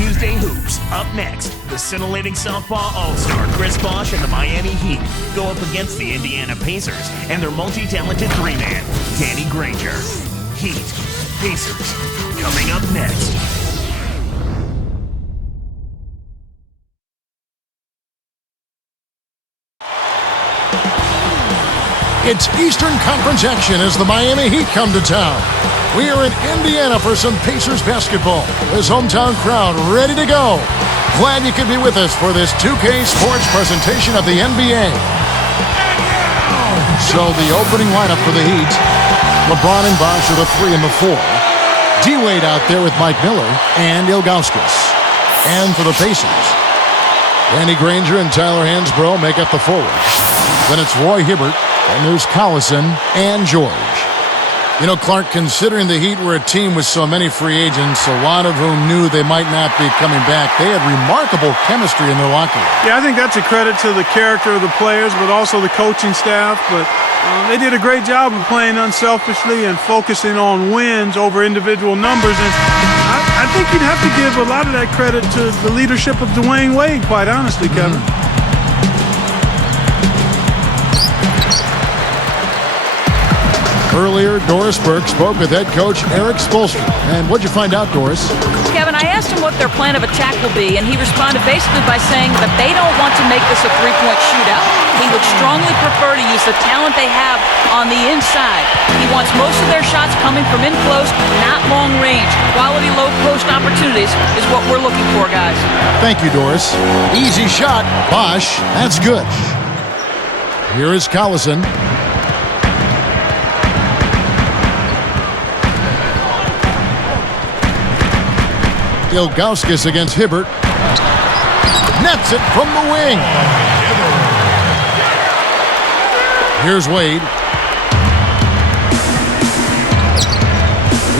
Tuesday Hoops. Up next, the scintillating softball all-star Chris Bosh and the Miami Heat go up against the Indiana Pacers and their multi-talented three-man, Danny Granger. Heat, Pacers, coming up next. It's Eastern Conference action as the Miami Heat come to town. We are in Indiana for some Pacers basketball. This hometown crowd ready to go. Glad you could be with us for this 2K Sports presentation of the NBA. So the opening lineup for the Heat. LeBron and Bosh are the 3 and the 4. D-Wade out there with Mike Miller and Ilgauskas. And for the Pacers, Danny Granger and Tyler Hansbrough make up the forwards. Then it's Roy Hibbert, and there's Collison and George. You know, Clark, considering the Heat were a team with so many free agents, a lot of whom knew they might not be coming back, they had remarkable chemistry in their locker room. Yeah, I think that's a credit to the character of the players, but also the coaching staff. But they did a great job of playing unselfishly and focusing on wins over individual numbers. And I think you'd have to give a lot of that credit to the leadership of Dwayne Wade, quite honestly, Kevin. Earlier, Doris Burke spoke with head coach Eric Spoelstra. And what'd you find out, Doris? Kevin, I asked him what their plan of attack will be, and he responded basically by saying that they don't want to make this a three-point shootout. He would strongly prefer to use the talent they have on the inside. He wants most of their shots coming from in close, not long range. Quality low-post opportunities is what we're looking for, guys. Thank you, Doris. Easy shot. Bosh, that's good. Here is Collison. Ilgauskas against Hibbert. Nets it from the wing. Here's Wade.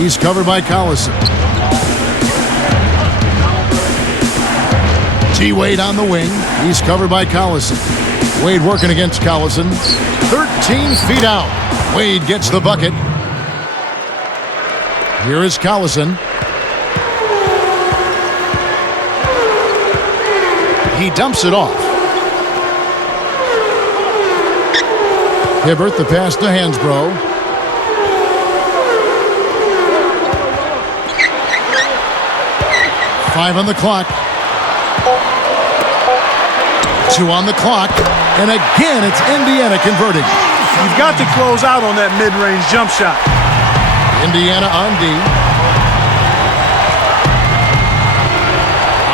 He's covered by Collison. T-Wade on the wing. He's covered by Collison. Wade working against Collison. 13 feet out. Wade gets the bucket. Here is Collison. He dumps it off. Hibbert, the pass to Hansbrough. Five on the clock. 2 on the clock. And again, it's Indiana converting. You've got to close out on that mid-range jump shot. Indiana on D.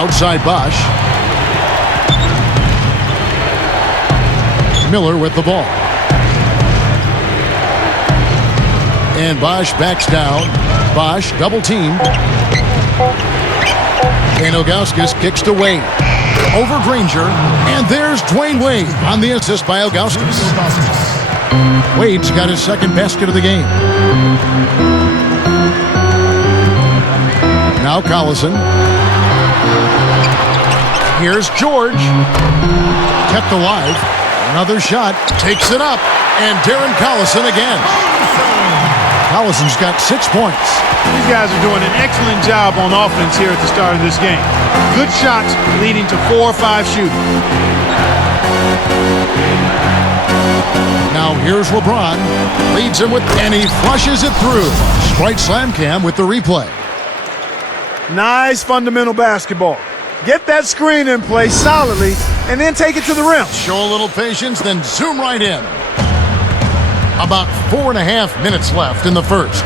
Outside Bosh. Miller with the ball. And Bosh backs down. Bosh double teamed. And Ilgauskas kicks to Wade. Over Granger. And there's Dwayne Wade on the assist by Ilgauskas. Wade's got his second basket of the game. Now Collison. Here's George. Kept alive. Another shot, takes it up, and Darren Collison again. Collison's got 6 points. These guys are doing an excellent job on offense here at the start of this game. Good shots leading to 4 or 5 shooting. Now here's LeBron, leads him with, and he flushes it through. Sprite Slam Cam with the replay. Nice fundamental basketball. Get that screen in place solidly, and then take it to the rim. Show a little patience, then zoom right in. About 4.5 minutes left in the first.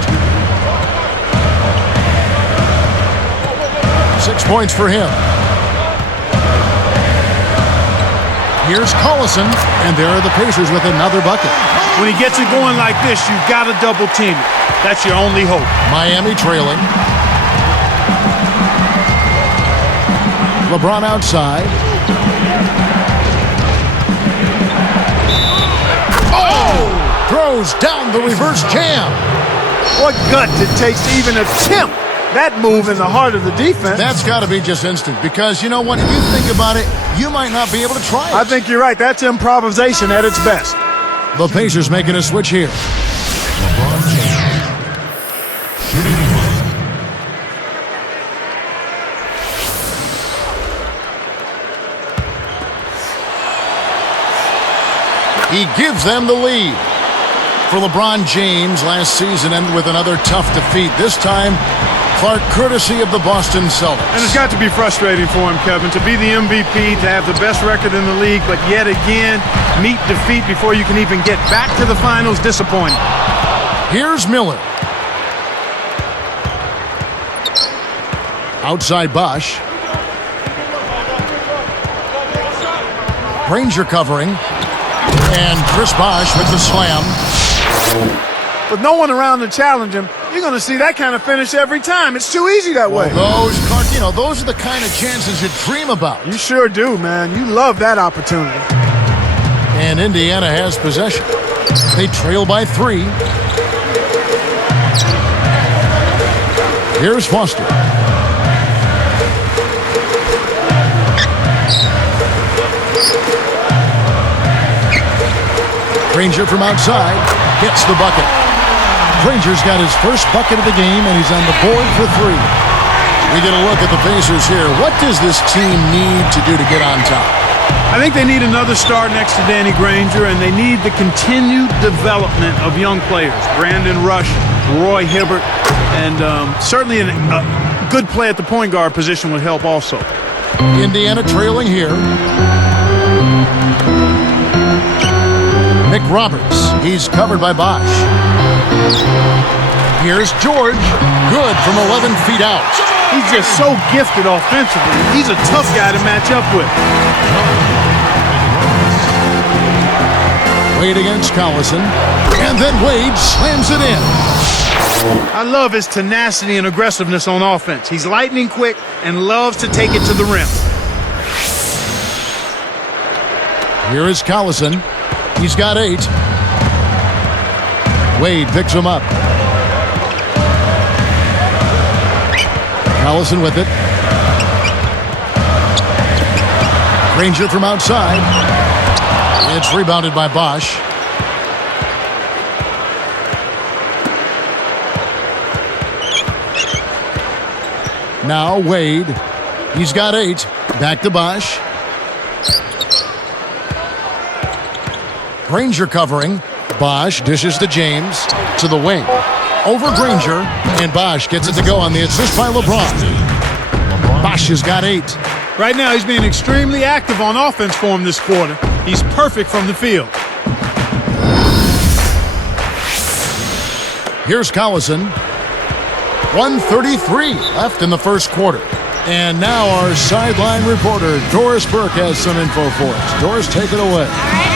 6 points for him. Here's Collison, and there are the Pacers with another bucket. When he gets it going like this, you've got to double team it. That's your only hope. Miami trailing. LeBron outside. Oh! Throws down the reverse jam. What guts it takes to even attempt that move in the heart of the defense. That's got to be just instinct, because you know what? If you think about it, you might not be able to try it. I think you're right. That's improvisation at its best. The Pacers making a switch here. LeBron James. Shooting. He gives them the lead. For LeBron James, last season ended with another tough defeat. This time, Clark, courtesy of the Boston Celtics. And it's got to be frustrating for him, Kevin, to be the MVP, to have the best record in the league, but yet again, meet defeat before you can even get back to the finals. Disappointing. Here's Miller. Outside Bosh. Granger covering. And Chris Bosh with the slam. With no one around to challenge him, you're going to see that kind of finish every time. It's too easy that way. Those, Clark, those are the kind of chances you dream about. You sure do, man. You love that opportunity. And Indiana has possession. They trail by 3. Here's Foster. Granger from outside gets the bucket. Granger's got his first bucket of the game, and he's on the board for 3. We get a look at the Pacers here. What does this team need to do to get on top? I think they need another star next to Danny Granger, and they need the continued development of young players. Brandon Rush, Roy Hibbert, and certainly a good play at the point guard position would help also. Indiana trailing here. Nick Roberts. He's covered by Bosh. Here's George. Good from 11 feet out. He's just so gifted offensively. He's a tough guy to match up with. Wade against Collison. And then Wade slams it in. I love his tenacity and aggressiveness on offense. He's lightning quick and loves to take it to the rim. Here is Collison. He's got 8. Wade picks him up. Collison with it. Granger from outside. It's rebounded by Bosh. Now Wade. He's got 8. Back to Bosh. Granger covering. Bosh dishes to James. To the wing. Over Granger. And Bosh gets it to go on the assist by LeBron. Bosh has got 8. Right now, he's being extremely active on offense for him this quarter. He's perfect from the field. Here's Collison. 1:33 left in the first quarter. And now our sideline reporter, Doris Burke, has some info for us. Doris, take it away.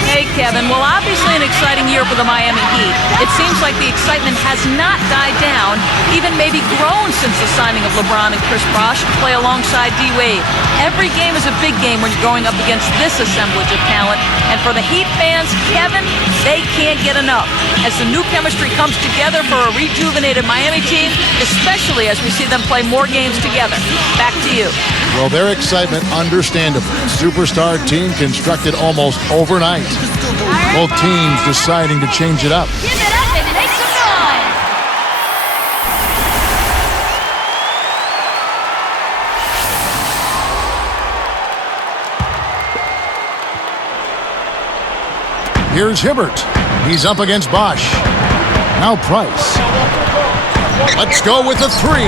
Hey, Kevin. Well, obviously an exciting year for the Miami Heat. It seems like the excitement has not died down, even maybe grown since the signing of LeBron and Chris Bosh to play alongside D-Wade. Every game is a big game when you're going up against this assemblage of talent. And for the Heat fans, Kevin, they can't get enough. As the new chemistry comes together for a rejuvenated Miami team, especially as we see them play more games together. Back to you. Well, their excitement, understandable. Superstar team constructed almost overnight. Both teams deciding to change it up. Give it up and make some noise. Here's Hibbert. He's up against Bosh. Now Price. Let's go with the 3.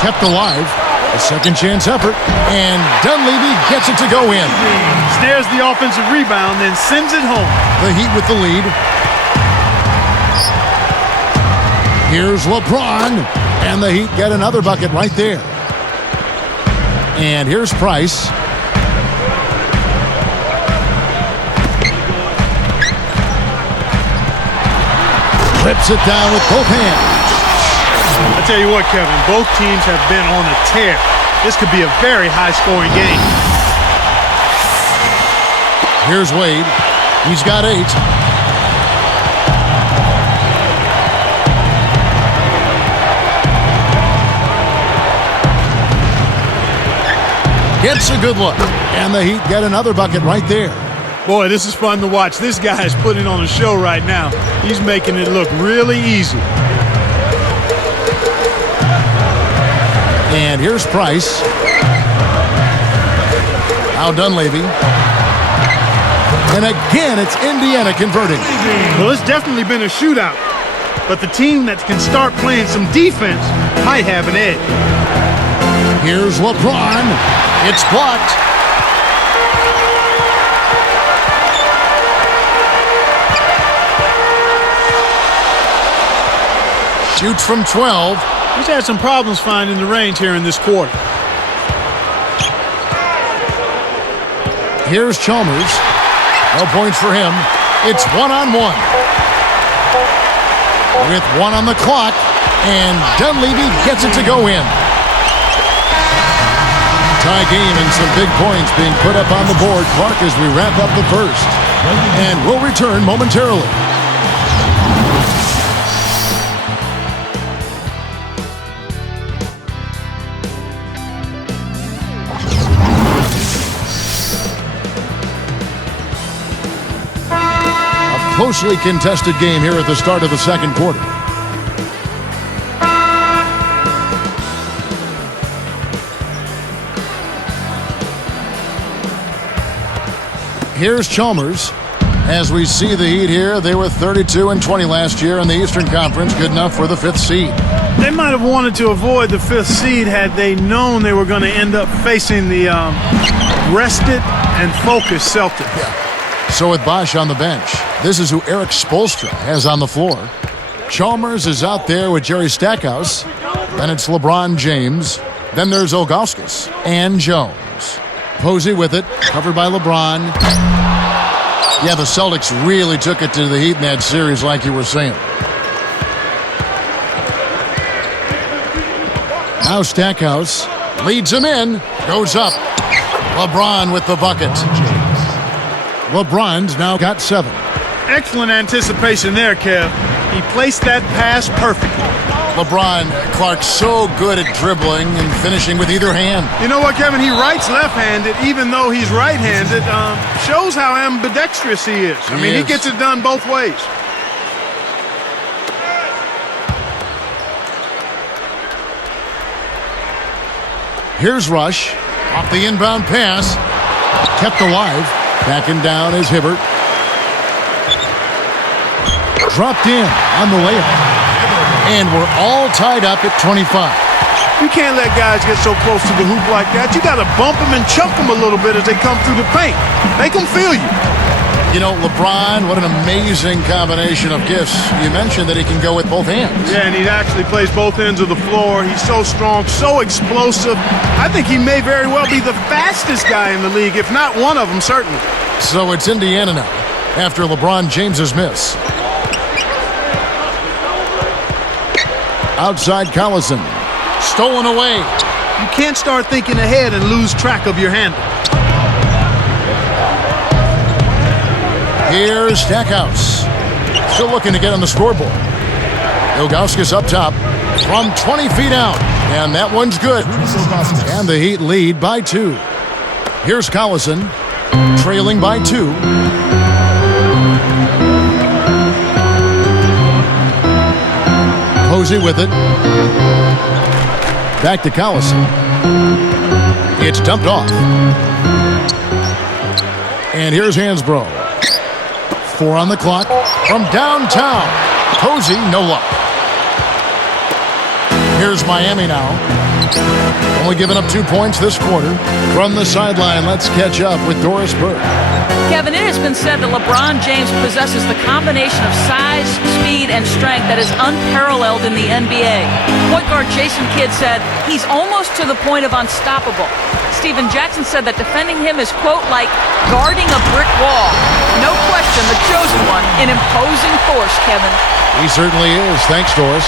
Kept alive. A second chance effort. And Dunleavy gets it to go in. Snares the offensive rebound, then sends it home. The Heat with the lead. Here's LeBron. And the Heat get another bucket right there. And here's Price. Clips it down with both hands. I tell you what, Kevin, both teams have been on a tear. This could be a very high-scoring game. Here's Wade. He's got 8. Gets a good look. And the Heat get another bucket right there. Boy, this is fun to watch. This guy is putting on a show right now. He's making it look really easy. And here's Price. Now Dunleavy. And again, it's Indiana converting. Well, it's definitely been a shootout. But the team that can start playing some defense might have an edge. Here's LeBron. It's blocked. Shoots from 12. He's had some problems finding the range here in this quarter. Here's Chalmers. No points for him. It's one-on-one. With one on the clock, and Dunleavy gets it to go in. Tie game and some big points being put up on the board, Clark, as we wrap up the first. And we'll return momentarily. Closely contested game here at the start of the second quarter. Here's Chalmers. As we see the Heat here, they were 32-20 last year in the Eastern Conference, good enough for the 5th seed. They might have wanted to avoid the 5th seed had they known they were going to end up facing the rested and focused Celtics. Yeah. So with Bosch on the bench, this is who Eric Spoelstra has on the floor. Chalmers is out there with Jerry Stackhouse. Then it's LeBron James. Then there's Ilgauskas and Jones. Posey with it, covered by LeBron. Yeah, the Celtics really took it to the Heat in that series, like you were saying. Now Stackhouse leads him in, goes up. LeBron with the bucket. LeBron's now got 7. Excellent anticipation there, Kev. He placed that pass perfectly. LeBron, Clark, so good at dribbling and finishing with either hand. You know what, Kevin? He writes left-handed, even though he's right-handed. Shows how ambidextrous he is. I mean, he gets it done both ways. Here's Rush. Off the inbound pass. Kept alive. Backing down is Hibbert. Dropped in on the layup. And we're all tied up at 25. You can't let guys get so close to the hoop like that. You got to bump them and chunk them a little bit as they come through the paint. Make them feel you. You know, LeBron, what an amazing combination of gifts. You mentioned that he can go with both hands. Yeah, and he actually plays both ends of the floor. He's so strong, so explosive. I think he may very well be the fastest guy in the league, if not one of them, certainly. So it's Indiana now, after LeBron James's miss. Outside Collison. Stolen away. You can't start thinking ahead and lose track of your handle. Here's Stackhouse. Still looking to get on the scoreboard. Ilgauskas up top from 20 feet out. And that one's good. And the Heat lead by 2. Here's Collison, trailing by 2. Posey with it. Back to Collison. It's dumped off. And here's Hansbrough. 4 on the clock from downtown. Posey, no luck. Here's Miami now. Only giving up 2 points this quarter. From the sideline, let's catch up with Doris Burke. Kevin, it has been said that LeBron James possesses the combination of size, speed, and strength that is unparalleled in the NBA. Point guard Jason Kidd said he's almost to the point of unstoppable. Steven Jackson said that defending him is, quote, like guarding a brick wall. No question, the chosen one, an imposing force, Kevin. He certainly is. Thanks, Doris.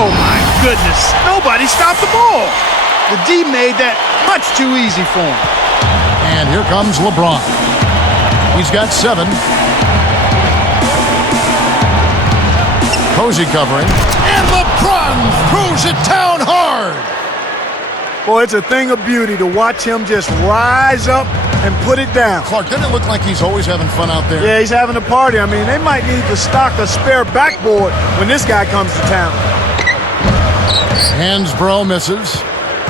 Oh, my goodness. Nobody stopped the ball. The D made that much too easy for him. And here comes LeBron. He's got 7. Posey covering. And LeBron throws it down hard. Boy, it's a thing of beauty to watch him just rise up and put it down. Clark, doesn't it look like he's always having fun out there? Yeah, he's having a party. I mean, they might need to stock a spare backboard when this guy comes to town. Hansbrough misses.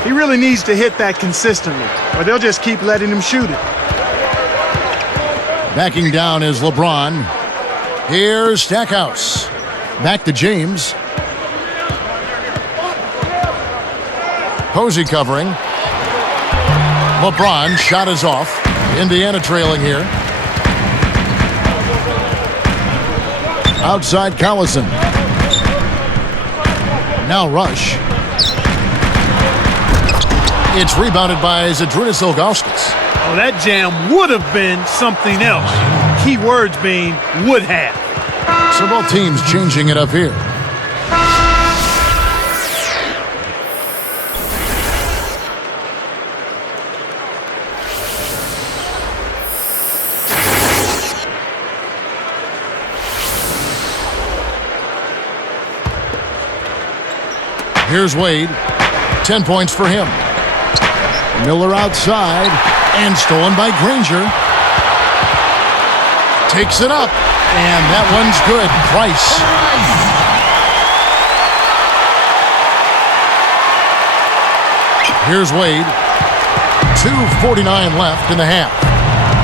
He really needs to hit that consistently, or they'll just keep letting him shoot it. Backing down is LeBron. Here's Stackhouse. Back to James. Posey covering. LeBron, shot is off. Indiana trailing here. Outside Collison. Now Rush. It's rebounded by Zydrunas Ilgauskas. Oh, that jam would have been something else. Key words being would have. So both teams changing it up here. Here's Wade. 10 points for him. Miller outside and stolen by Granger. Takes it up, and that one's good. Price. Here's Wade. 2:49 left in the half.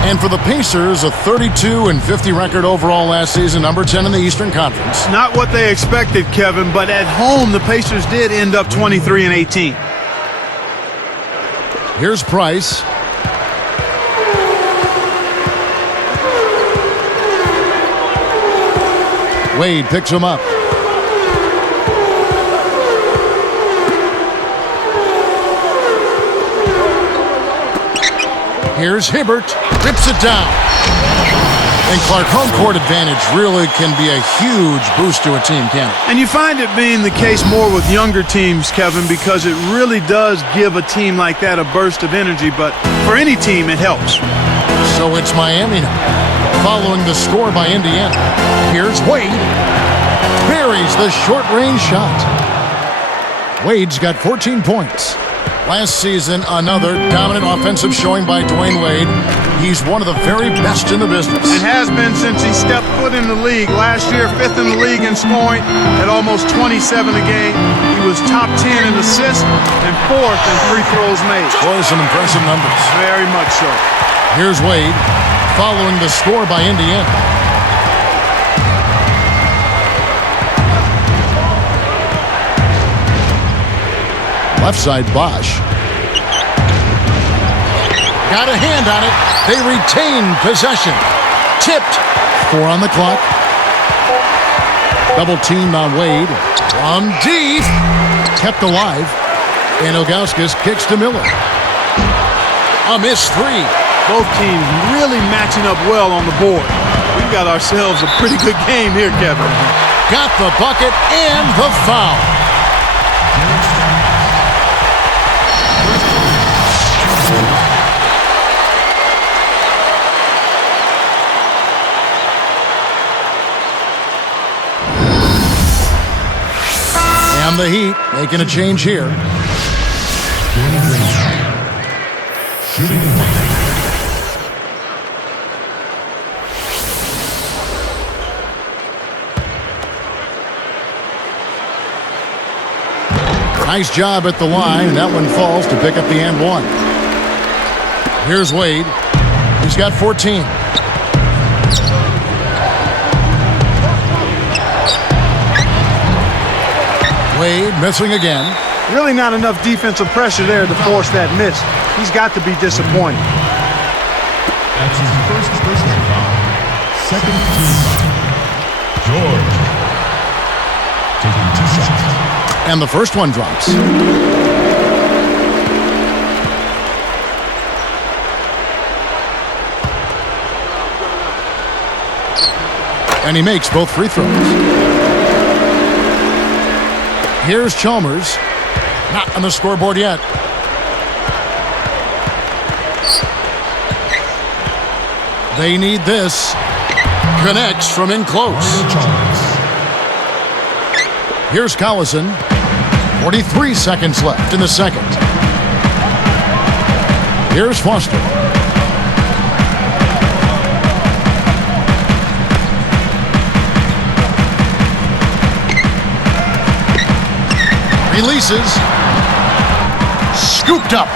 And for the Pacers, a 32-50 record overall last season, number 10 in the Eastern Conference. Not what they expected, Kevin, but at home, the Pacers did end up 23-18. Here's Price. Wade picks him up. Here's Hibbert. Rips it down. And Clark, home court advantage really can be a huge boost to a team, can't it? And you find it being the case more with younger teams, Kevin, because it really does give a team like that a burst of energy. But for any team, it helps. So it's Miami now, following the score by Indiana. Here's Wade. Buries the short-range shot. Wade's got 14 points. Last season, another dominant offensive showing by Dwayne Wade. He's one of the very best in the business. And has been since he stepped foot in the league. Last year, 5th in the league in scoring at almost 27 a game. He was top 10 in assists and 4th in free throws made. Boy, some impressive numbers. Very much so. Here's Wade, following the score by Indiana. Left side, Bosch. Got a hand on it. They retain possession. Tipped. 4 on the clock. Double team on Wade. From deep. Kept alive. And Ilgauskas kicks to Miller. A missed 3. Both teams really matching up well on the board. We've got ourselves a pretty good game here, Kevin. Got the bucket and the foul. And the Heat making a change here. Nice job at the line, and that one falls to pick up the and one. Here's Wade. He's got 14. Wade missing again. Really not enough defensive pressure there to force that miss. He's got to be disappointed. That's his first personal foul. Second team foul. George taking 2 shots. And the first one drops. And he makes both free throws. Here's Chalmers. Not on the scoreboard yet. They need this. Connects from in close. Here's Collison. 43 seconds left in the second. Here's Foster. Releases. Scooped up.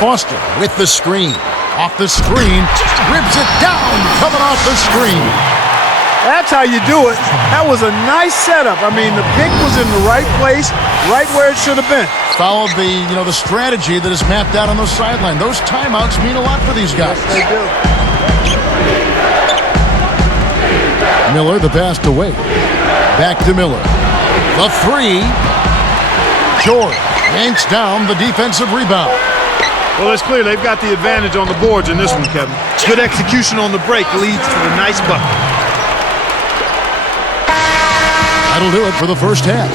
Foster with the screen. Off the screen, ribs it down, coming off the screen. That's how you do it. That was a nice setup. I mean, the pick was in the right place, right where it should have been. Followed the strategy that is mapped out on the sideline. Those timeouts mean a lot for these guys. They do. Miller, the pass to Wade. Back to Miller. The three. George yanks down the defensive rebound. Well, it's clear they've got the advantage on the boards in this one, Kevin. Good execution on the break leads to the nice bucket. That'll do it for the first half.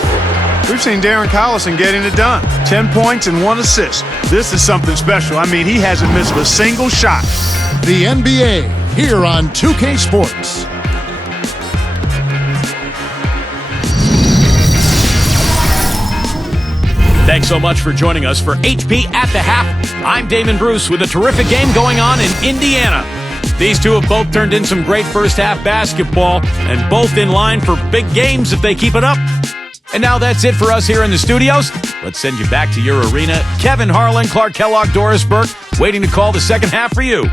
We've seen Darren Collison getting it done. 10 points and 1 assist. This is something special. I mean, he hasn't missed a single shot. The NBA here on 2K Sports. Thanks so much for joining us for HP at the Half. I'm Damon Bruce with a terrific game going on in Indiana. These two have both turned in some great first half basketball and both in line for big games if they keep it up. And now that's it for us here in the studios. Let's send you back to your arena. Kevin Harlan, Clark Kellogg, Doris Burke, waiting to call the second half for you.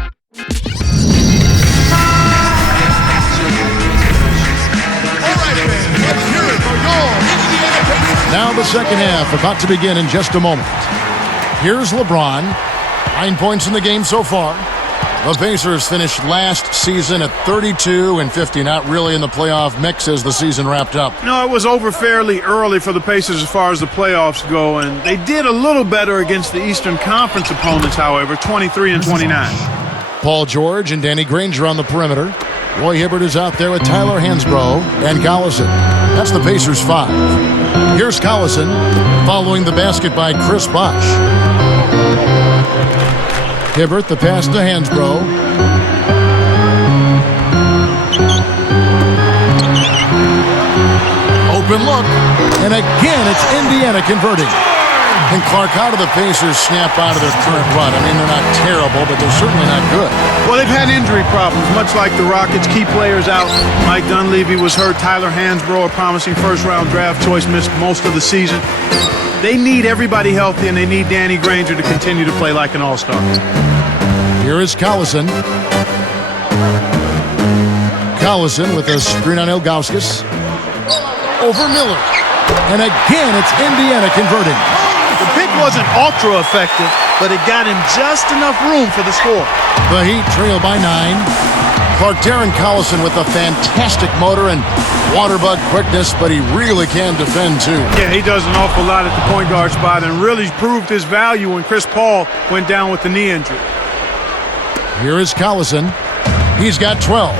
Now the second half about to begin in just a moment. Here's LeBron. 9 points in the game so far. The Pacers finished last season at 32-50, not really in the playoff mix as the season wrapped up. No, it was over fairly early for the Pacers as far as the playoffs go, and they did a little better against the Eastern Conference opponents, however, 23-29. Paul George and Danny Granger on the perimeter. Roy Hibbert is out there with Tyler Hansbrough and Collison. That's the Pacers' 5. Here's Collison following the basket by Chris Bosh. Hibbert, the pass to Hansbrough. Open look. And again, it's Indiana converting. And Clark, how do the Pacers snap out of their current run? I mean, they're not terrible, but they're certainly not good. Well, they've had injury problems, much like the Rockets. Key players out. Mike Dunleavy was hurt. Tyler Hansbrough, a promising first-round draft choice, missed most of the season. They need everybody healthy, and they need Danny Granger to continue to play like an all-star. Here is Collison. Collison with a screen on Ilgauskas. Over Miller. And again, it's Indiana converting. The pick wasn't ultra effective, but it got him just enough room for the score. The Heat trail by 9. Clark, Darren Collison with a fantastic motor and waterbug quickness, but he really can defend too. Yeah, he does an awful lot at the point guard spot and really proved his value when Chris Paul went down with the knee injury. Here is Collison. He's got 12.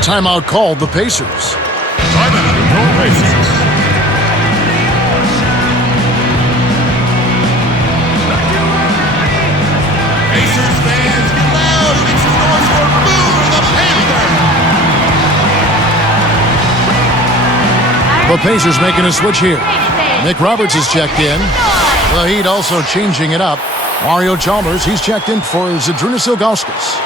Timeout called the Pacers. Timeout, the Pacers. Pacers fans, get loud and make some noise for Boo the Panther. The Pacers making a switch here. Nick Roberts is checked in. The Heat also changing it up. Mario Chalmers, he's checked in for Zydrunas Ilgauskas.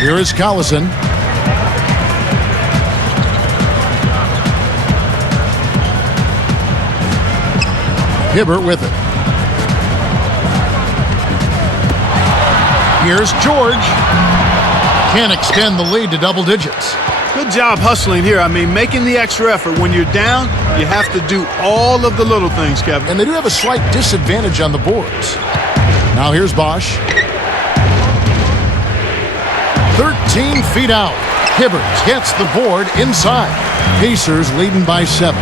Here is Collison. Hibbert with it. Here's George. Can't extend the lead to double digits. Good job hustling here. I mean, making the extra effort. When you're down, you have to do all of the little things, Kevin. And they do have a slight disadvantage on the boards. Now here's Bosh. 13 feet out. Hibbert gets the board inside. Pacers leading by 7.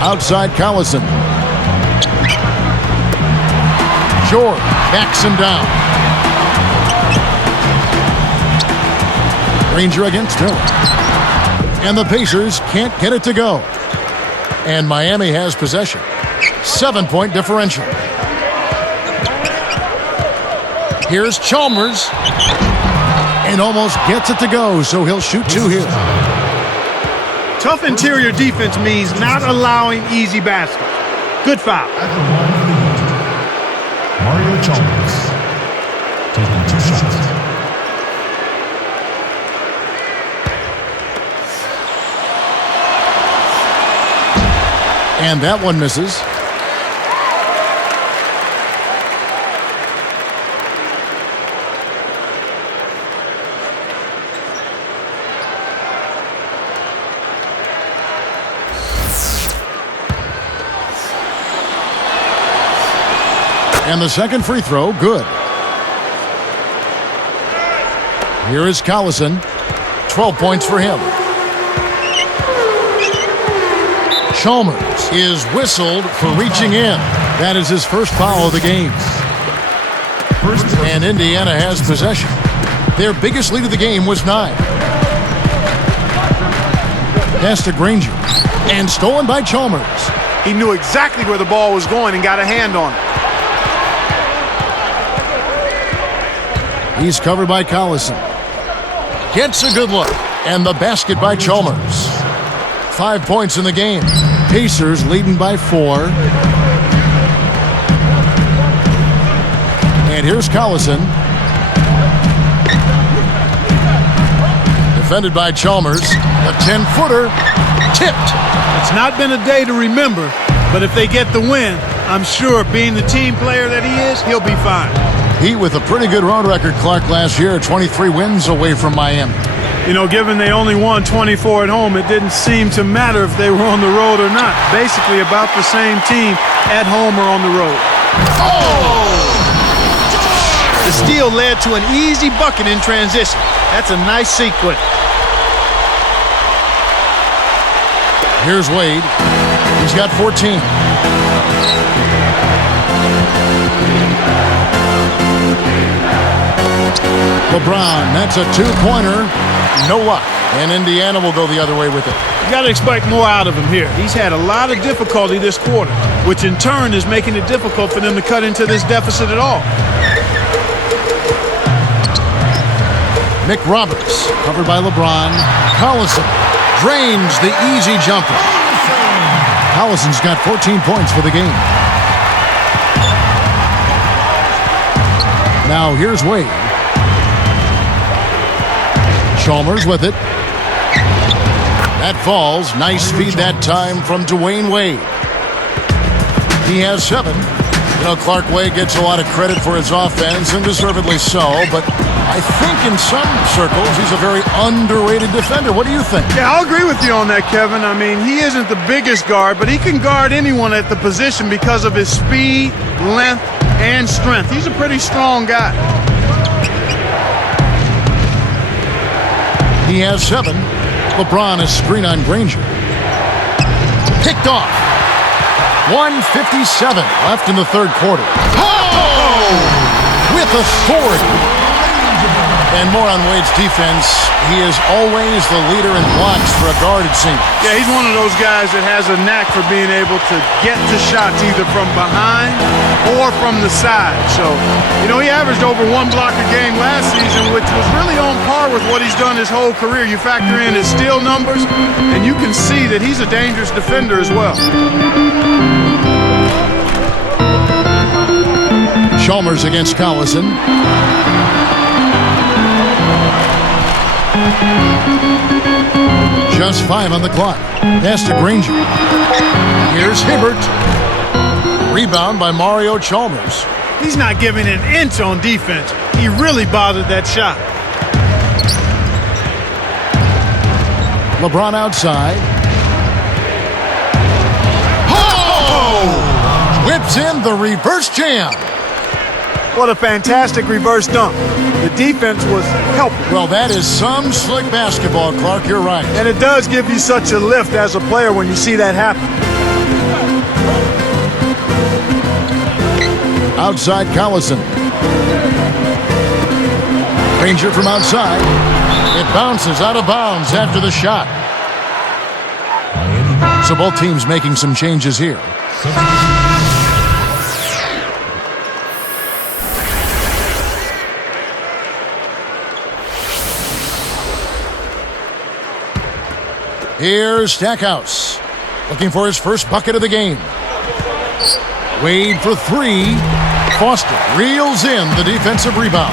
Outside Collison. George backs him down. Granger against Miller. And the Pacers can't get it to go. And Miami has possession. 7-point differential. Here's Chalmers. And almost gets it to go, so he'll shoot 2 here. Tough interior defense means not allowing easy baskets. Good foul. At the line of the Heat, Mario Chalmers taking 2 shots. And that one misses. And the second free throw, good. Here is Collison. 12 points for him. Chalmers is whistled for reaching in. That is his first foul of the game. And Indiana has possession. Their biggest lead of the game was 9. Pass to Granger. And stolen by Chalmers. He knew exactly where the ball was going and got a hand on it. He's covered by Collison. Gets a good look. And the basket by Chalmers. 5 points in the game. Pacers leading by 4. And here's Collison. Defended by Chalmers. A 10-footer. Tipped. It's not been a day to remember, but if they get the win, I'm sure being the team player that he is, he'll be fine. Heat with a pretty good road record, Clark, last year. 23 wins away from Miami. You know, given they only won 24 at home, it didn't seem to matter if they were on the road or not. Basically about the same team at home or on the road. Oh! The steal led to an easy bucket in transition. That's a nice sequence. Here's Wade. He's got 14. LeBron, that's a two-pointer. No luck. And Indiana will go the other way with it. You got to expect more out of him here. He's had a lot of difficulty this quarter, which in turn is making it difficult for them to cut into this deficit at all. Mick Roberts, covered by LeBron. Collison drains the easy jumper. Collison's got 14 points for the game. Now here's Wade. Chalmers with it. That falls. Nice feed that time from Dwayne Wade. He has 7. You know, Clark Wade gets a lot of credit for his offense, and deservedly so, but I think in some circles he's a very underrated defender. What do you think? Yeah, I'll agree with you on that, Kevin. I mean, he isn't the biggest guard, but he can guard anyone at the position because of his speed, length, and strength. He's a pretty strong guy. He has 7. LeBron is screen on Granger. Picked off. 1:57 left in the third quarter. Oh! With authority. And more on Wade's defense. He is always the leader in blocks for a guard, it seems. Yeah, he's one of those guys that has a knack for being able to get to shots either from behind or from the side. So, you know, he averaged over 1 block a game last season, which was really on par with what he's done his whole career. You factor in his steal numbers, and you can see that he's a dangerous defender as well. Chalmers against Collison. Just 5 on the clock. Pass to Granger. Here's Hibbert. Rebound by Mario Chalmers. He's not giving an inch on defense. He really bothered that shot. LeBron outside. Oh! Whips in the reverse jam. What a fantastic reverse dunk. The defense was helping. Well, that is some slick basketball, Clark. You're right. And it does give you such a lift as a player when you see that happen. Outside Collison. Granger from outside. It bounces out of bounds after the shot. So both teams making some changes here. Here's Stackhouse, looking for his first bucket of the game. Wade for 3. Foster reels in the defensive rebound.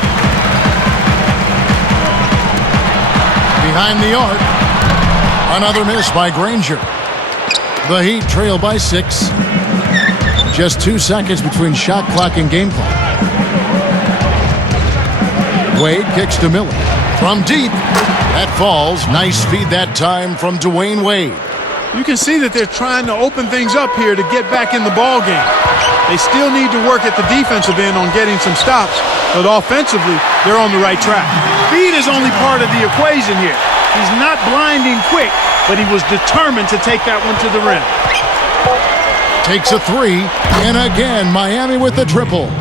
Behind the arc, another miss by Granger. The Heat trail by 6. Just 2 seconds between shot clock and game clock. Wade kicks to Miller. From deep. That falls. Nice feed that time from Dwayne Wade. You can see that they're trying to open things up here to get back in the ball game. They still need to work at the defensive end on getting some stops, but offensively, they're on the right track. Speed is only part of the equation here. He's not blinding quick, but he was determined to take that one to the rim. Takes a 3, and again, Miami with the triple.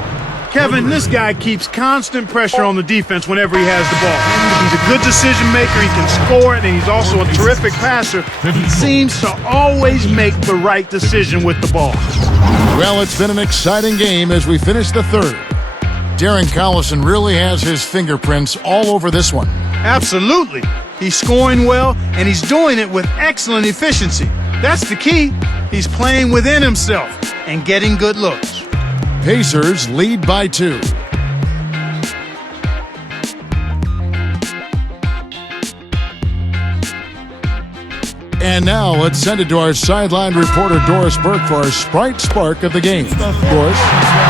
Kevin, this guy keeps constant pressure on the defense whenever he has the ball. He's a good decision maker, he can score it, and he's also a terrific passer. He seems to always make the right decision with the ball. Well, it's been an exciting game as we finish the third. Darren Collison really has his fingerprints all over this one. Absolutely. He's scoring well, and he's doing it with excellent efficiency. That's the key. He's playing within himself and getting good looks. Pacers lead by 2. And now let's send it to our sideline reporter Doris Burke for our Sprite Spark of the game. Doris?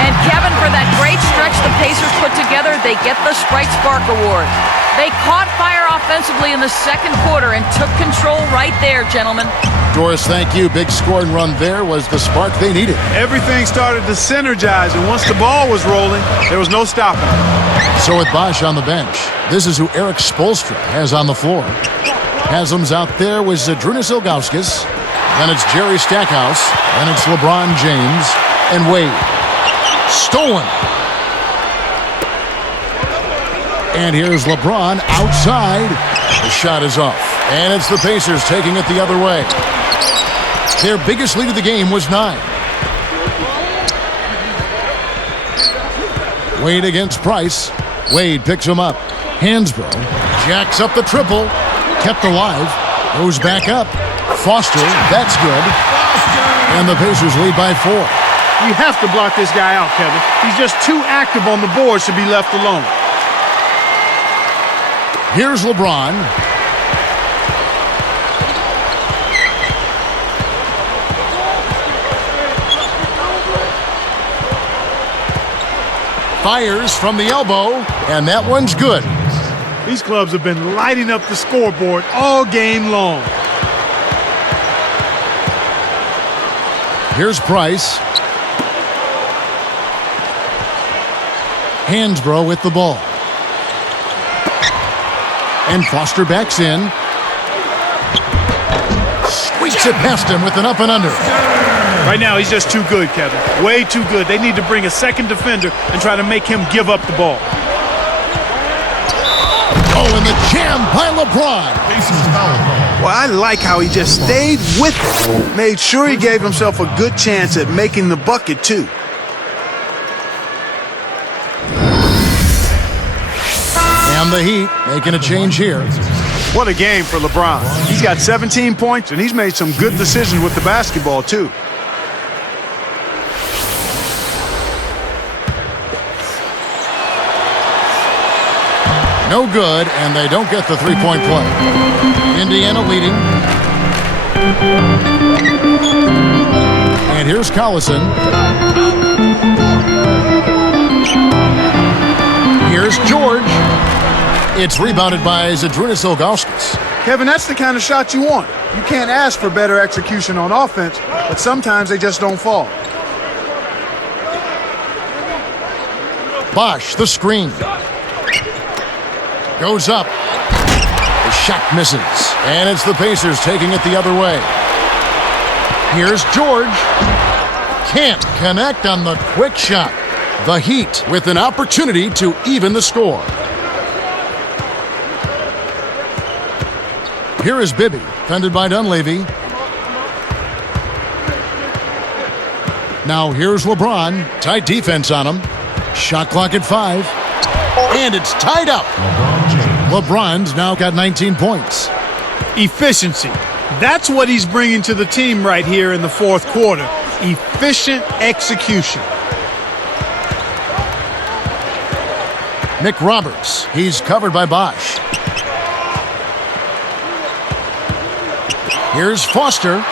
And Kevin, for that great stretch the Pacers put together, they get the Sprite Spark Award. They caught fire offensively in the second quarter and took control right there, gentlemen. Doris, thank you. Big scoring run there was the spark they needed. Everything started to synergize, and once the ball was rolling, there was no stopping it. So with Bosch on the bench, this is who Eric Spoelstra has on the floor. Haslam's out there with Zydrunas Ilgauskas. Then it's Jerry Stackhouse. Then it's LeBron James and Wade. Stolen. And here's LeBron outside. The shot is off. And it's the Pacers taking it the other way. Their biggest lead of the game was 9. Wade against Price. Wade picks him up. Hansbrough jacks up the triple. Kept alive. Goes back up. Foster, that's good. And the Pacers lead by 4. You have to block this guy out, Kevin. He's just too active on the boards to be left alone. Here's LeBron. Fires from the elbow, and that one's good. These clubs have been lighting up the scoreboard all game long. Here's Price. Hansbrough with the ball. And Foster backs in. Squeaks it past him with an up and under. Right now, he's just too good, Kevin. Way too good. They need to bring a second defender and try to make him give up the ball. Oh, and the jam by LeBron. Well, I like how he just stayed with it. Made sure he gave himself a good chance at making the bucket, too. And the Heat making a change here. What a game for LeBron. He's got 17 points, and he's made some good decisions with the basketball, too. No good, and they don't get the three-point play. Indiana leading. And here's Collison. Here's George. It's rebounded by Zydrunas Ilgauskas. Kevin, that's the kind of shot you want. You can't ask for better execution on offense, but sometimes they just don't fall. Bosch, the screen. Goes up. The shot misses. And it's the Pacers taking it the other way. Here's George. Can't connect on the quick shot. The Heat with an opportunity to even the score. Here is Bibby, defended by Dunleavy. Now here's LeBron. Tight defense on him. Shot clock at 5. And it's tied up. LeBron's now got 19 points. Efficiency. That's what he's bringing to the team right here in the fourth quarter. Efficient execution. Nick Roberts. He's covered by Bosch. Here's Foster.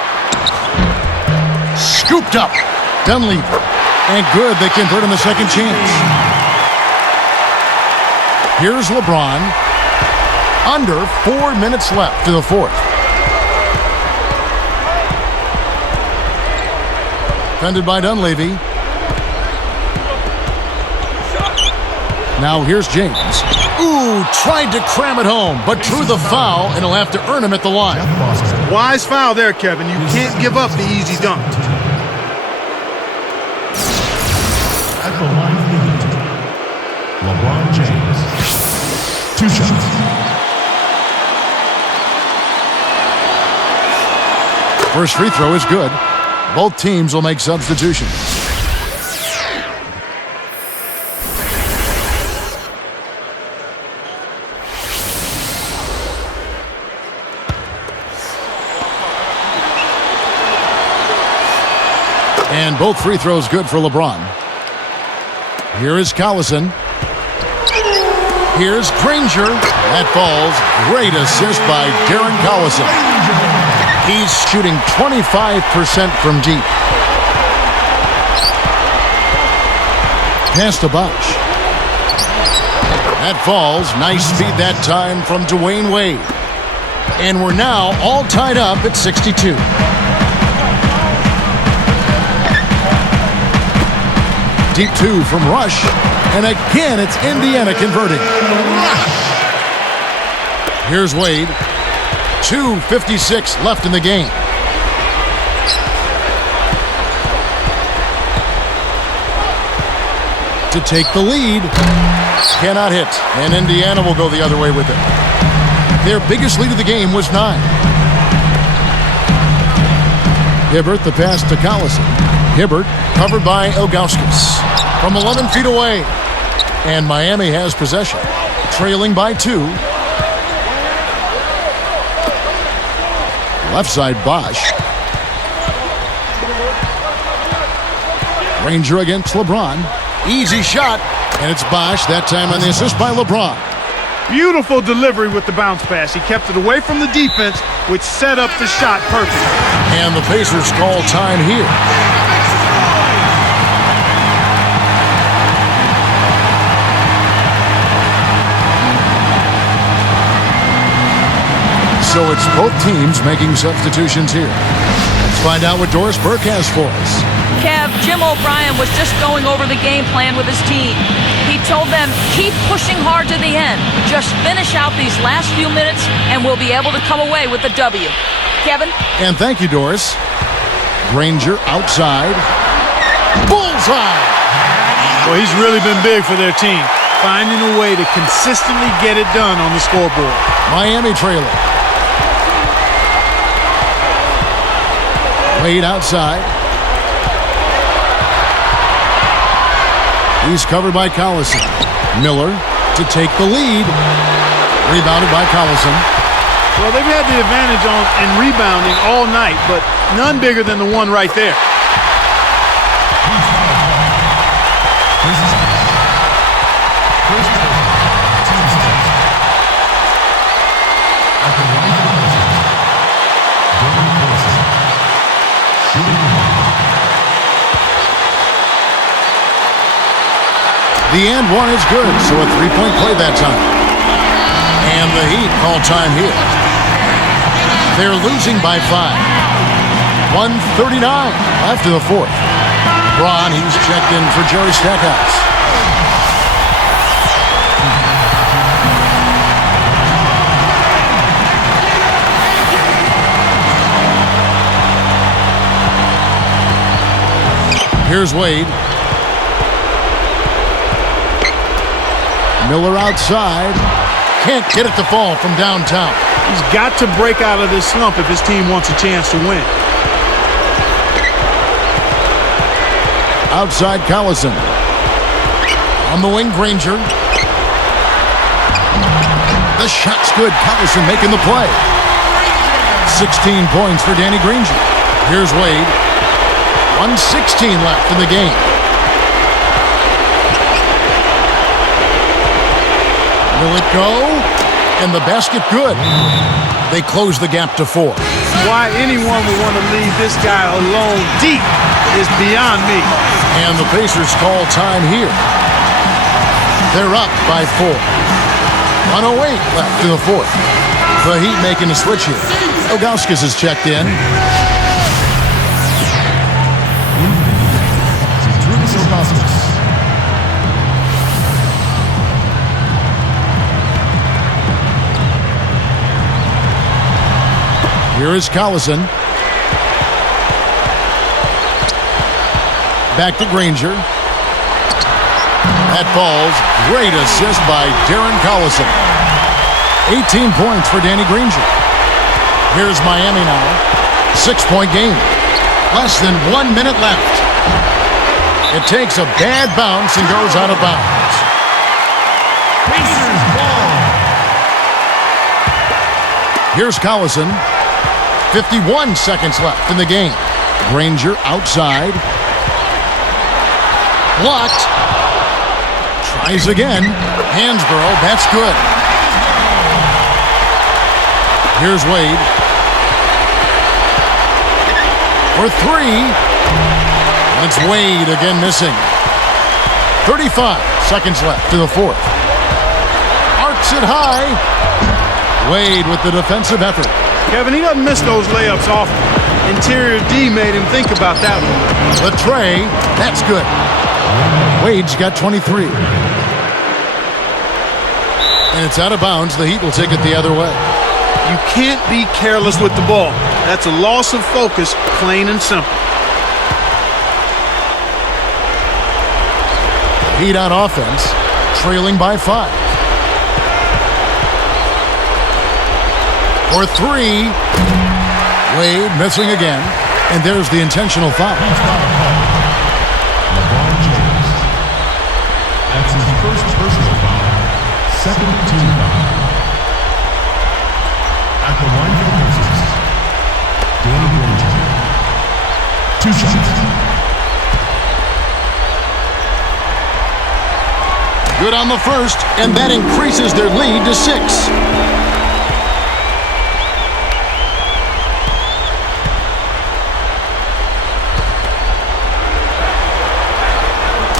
Scooped up. Dunleavy. And good, they convert on the second chance. Here's LeBron. Under 4 minutes left to the fourth. Defended by Dunleavy. Now here's James. Ooh, tried to cram it home, but drew the foul, and he'll have to earn him at the line. Wise foul there, Kevin. You can't give up the easy dunk. At the line of the Heat, LeBron James. 2 shots. First free throw is good. Both teams will make substitutions. And both free throws good for LeBron. Here is Collison. Here's Granger. That falls. Great assist by Darren Collison. He's shooting 25% from deep. Pass to Bosh. That falls. Nice speed that time from Dwayne Wade. And we're now all tied up at 62. Deep 2 from Rush. And again, it's Indiana converting. Here's Wade. 2:56 left in the game. To take the lead. Cannot hit. And Indiana will go the other way with it. Their biggest lead of the game was 9. Hibbert, the pass to Collison. Hibbert, covered by Ilgauskas. From 11 feet away. And Miami has possession. Trailing by 2. Left side, Bosh. Granger against LeBron. Easy shot. And it's Bosh, that time on the assist by LeBron. Beautiful delivery with the bounce pass. He kept it away from the defense, which set up the shot perfectly. And the Pacers call time here. So it's both teams making substitutions here. Let's find out what Doris Burke has for us. Kev, Jim O'Brien was just going over the game plan with his team. He told them, keep pushing hard to the end. Just finish out these last few minutes, and we'll be able to come away with the W. Kevin? And thank you, Doris. Granger outside. Bullseye! Well, he's really been big for their team, finding a way to consistently get it done on the scoreboard. Miami trailing. Wade outside. He's covered by Collison. Miller to take the lead. Rebounded by Collison. Well, they've had the advantage in rebounding all night, but none bigger than the one right there. The and one is good, so a three-point play that time. And the Heat call time here. They're losing by 5. 1:39 after the fourth. Braun, he's checked in for Jerry Stackhouse. Here's Wade. Miller outside. Can't get it to fall from downtown. He's got to break out of this slump if his team wants a chance to win. Outside Collison. On the wing, Granger. The shot's good. Collison making the play. 16 points for Danny Granger. Here's Wade. 1:16 left in the game. Will it go? And the basket good. They close the gap to 4. Why anyone would want to leave this guy alone deep is beyond me. And the Pacers call time here. They're up by 4. 1:08 left in the fourth. The Heat making a switch here. Ilgauskas is checked in. Here is Collison. Back to Granger. That falls. Great assist by Darren Collison. 18 points for Danny Granger. Here's Miami now. 6-point game. Less than 1 minute left. It takes a bad bounce and goes out of bounds. Pacers ball. Here's Collison. 51 seconds left in the game. Granger outside. Blocked. Tries again. Hansborough, that's good. Here's Wade. For 3. It's Wade again missing. 35 seconds left in the fourth. Arcs it high. Wade with the defensive effort. Kevin, he doesn't miss those layups often. Interior D made him think about that one. The tray, that's good. Wade's got 23. And it's out of bounds. The Heat will take it the other way. You can't be careless with the ball. That's a loss of focus, plain and simple. Heat on offense, trailing by 5. For 3. Wade missing again. And there's the intentional foul. LeBron James. That's his first personal foul. Second team foul. At the line for the Pacers, Danny Granger. 2 shots. Good on the first, and that increases their lead to 6.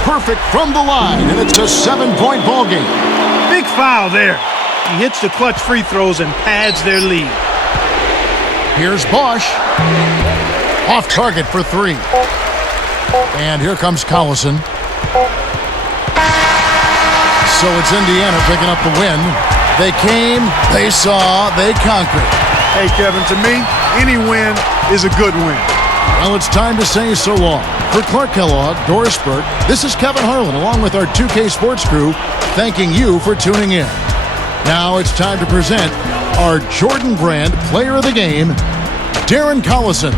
Perfect from the line, and it's a 7-point ball game. Big foul there. He hits the clutch free throws and pads their lead. Here's Bosch. Off target for 3. And here comes Collison. So it's Indiana picking up the win. They came, they saw, they conquered. Hey, Kevin, to me, any win is a good win. Well, it's time to say so long. For Clark Kellogg, Doris Burke, this is Kevin Harlan along with our 2K Sports crew, thanking you for tuning in. Now it's time to present our Jordan Brand Player of the Game, Darren Collison.